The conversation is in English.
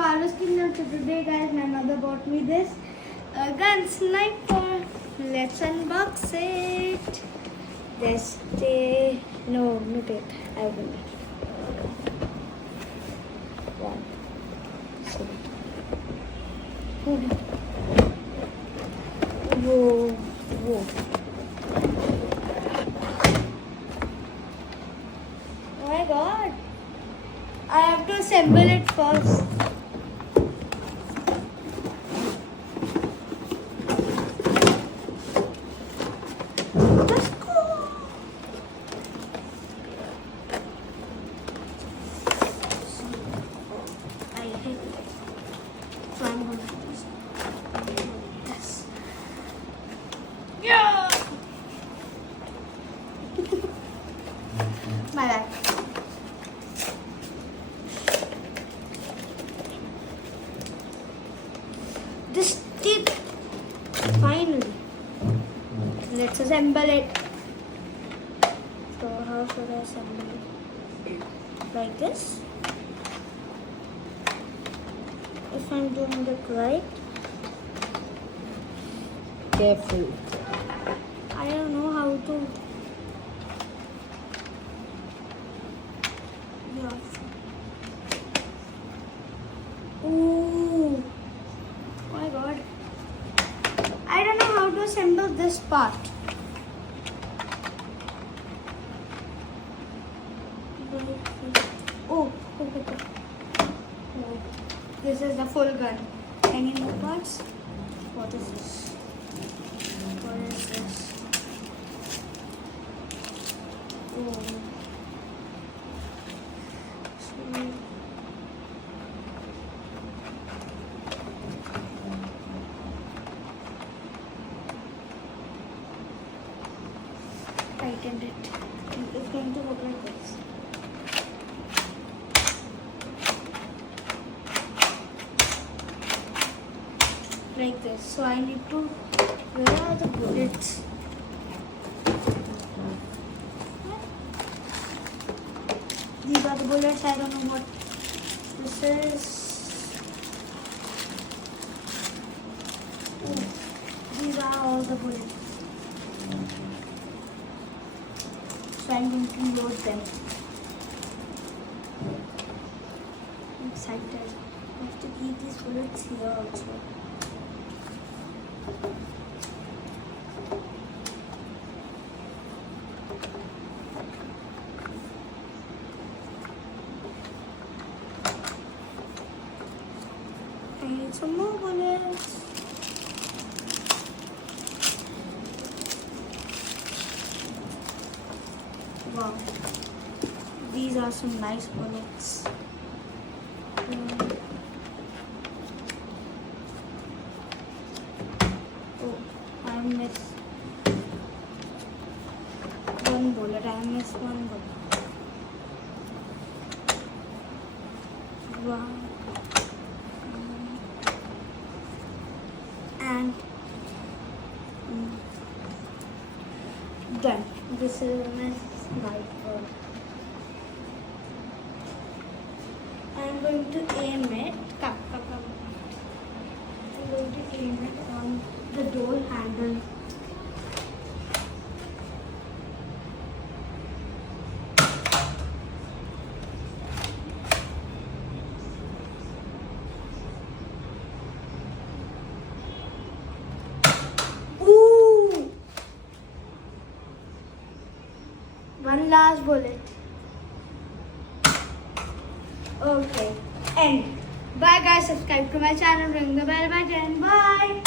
Valu's Kingdom. So today guys, my mother bought me this gun sniper. Let's unbox it. There's tape. No tape. I will. One. Whoa. Oh my god. I have to assemble it first. Let's go. I hate it. So I'm going to do this. Yeah. My bad. This tip. Finally. Let's assemble it. So how should I assemble it? Like this. If I'm doing it right. Careful. I don't know how to. Yeah. Ooh. Oh my god. I don't know how to assemble this part. Oh. This is the full gun. Any more parts? What is this? What is this? Oh. Tightened it. It's going to look like this. Like this. So I need to. Where are the bullets? These are the bullets. I don't know what this is. Oh, these are all the bullets. So I'm going to load them. I'm excited. I have to keep these bullets here also. I need some more bullets. Wow, these are some nice bullets. Oh, I missed one bullet. Wow. And done. This is my sniper. I'm going to aim it. I'm going to aim it on the door handle. Ooh! One last bullet. Okay. End. Bye guys. Subscribe to my channel. Ring the bell button. Bye.